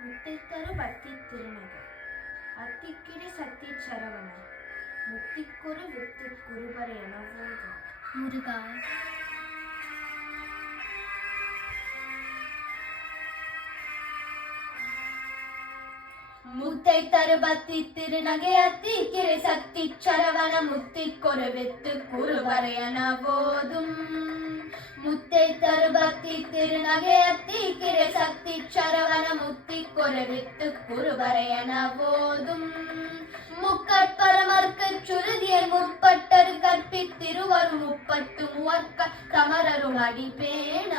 முத்தித்தரு பத்தி திருநகை அத்திக்கிரி சத்தி சரவண முத்திக்குரு வித்து குருபரை எனவோது முருகா. முத்தை தருபத்தி திருநகை அத்திக்கிரை சத்தி சரவண முத்திக்கொரு வித்து குருபரை எனவோதும் முத்தை தருபத்தி திருநகை அத்திக்கிரை சத்தி சரவண முத்திக்கொரு வித்து குருபரை எனவோதும் முக்கட்பரமர்க்கு சுருதியர் முற்பட்டரு கற்பித்திருவரும் முப்பட்டு மூவர்க்க தமரரும் அடிப்பேன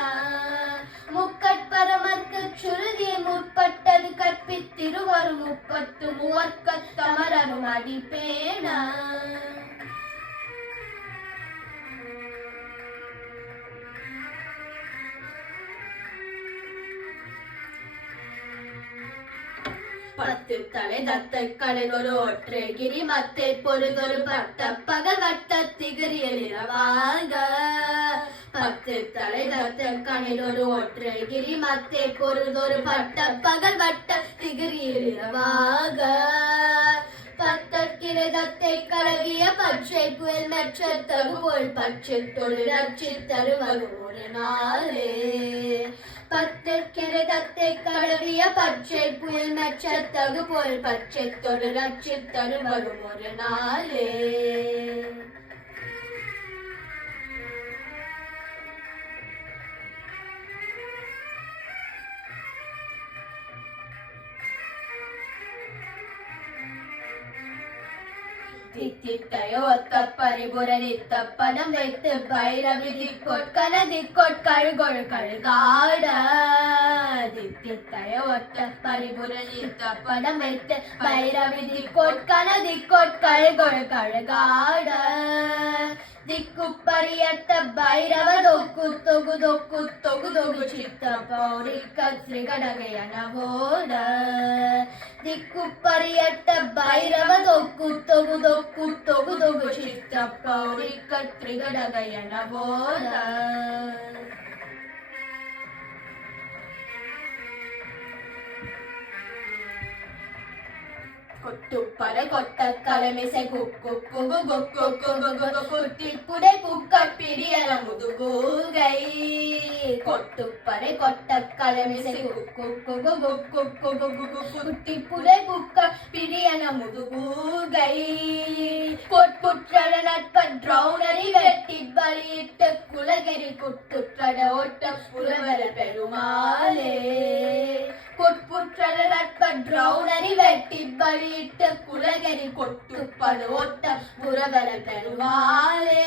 முக்கட்பரமர்க்கு சுருதியர் முற்பட்டது கற்பித்திருவரும் முப்பட்டு மூவர்க்க தமரரும் அடிப்பேன பத்து தலை தத்தை கடல் ஒரு ஒற்றை கிரி மத்தை பொருதொரு பட்ட பகல் வட்ட திகிரியில் இரவாக பத்து தலை தத்தை கடல் ஒரு ஒற்றை கிரி மத்தை பொருதொரு பட்ட பகல் வட்ட திகிரியில் இரவாக பத்தற்கிரை தத்தை கலவிய பச்சை புயல் மெற்ற தகுபோல் பச்சை தொழில் ரட்சி தருவரும் ஒரு நாளே பத்திற்கிரை தத்தை கடவிய பச்சை புயல் நட்சத்தகு போல் பச்சை தொடு ரட்சி தருவரும் ஒரு நாளே தித்தித்தையோ ஒத்த பரிபுரணித்த பதம் வைத்து பைரவி திக்கொட்கன திக்கொட்கழுகொழு கழுகாட தித்தித்தையோ ஒத்த பரிபுரணித்த பதம் வைத்து பைரவி திக்கொட்கன திக்கொட்கழுகொழு கழுகாட ದಿಕ್ಕುಪ್ಪರಿಯಟ್ಟ ಭೈರವ ದೊಕ್ಕು ತೊಗು ದೊಕ್ಕು ತೊಗು ದೊಗು ಚಿತ್ತ ಪೌರಿ ಕತ್ರಿ ಗಡಗೆಯನ ಬೋದ ದಿಕ್ಕುಪ್ಪರಿಯಟ್ಟ ಭೈರವ ದೊಕ್ಕು ತೊಗು ದೊಕ್ಕು ತೊಗು ದೊಗು ಚಿತ್ತ ಪೌರಿ ಕತ್ರಿ ಗಡಗೆಯನ ಬೋದ கொட்டுப்பறை கொட்ட கலமிசை குக்கு குகு குக்கு குகு குட்டி புடை குக்க பிடியல முதுகூகை கொட்டுப்பறை கொட்ட கலமிசை குக்கு குகு குக்கு குகு குட்டி புடை குக்க பிடியல முதுகூகை கொட்புற்றட நட்ப திரௌணரி வெட்டி பலியிட்ட குலகிரி குட்டுற்றட ஓட்ட புலவர பெருமாளே கொட்புற்றட நட்ப திரௌணரி வெட்டி பலியிட்ட குலகிரி கொட்டுப்படு ஓட்ட புறவர பெருமாளே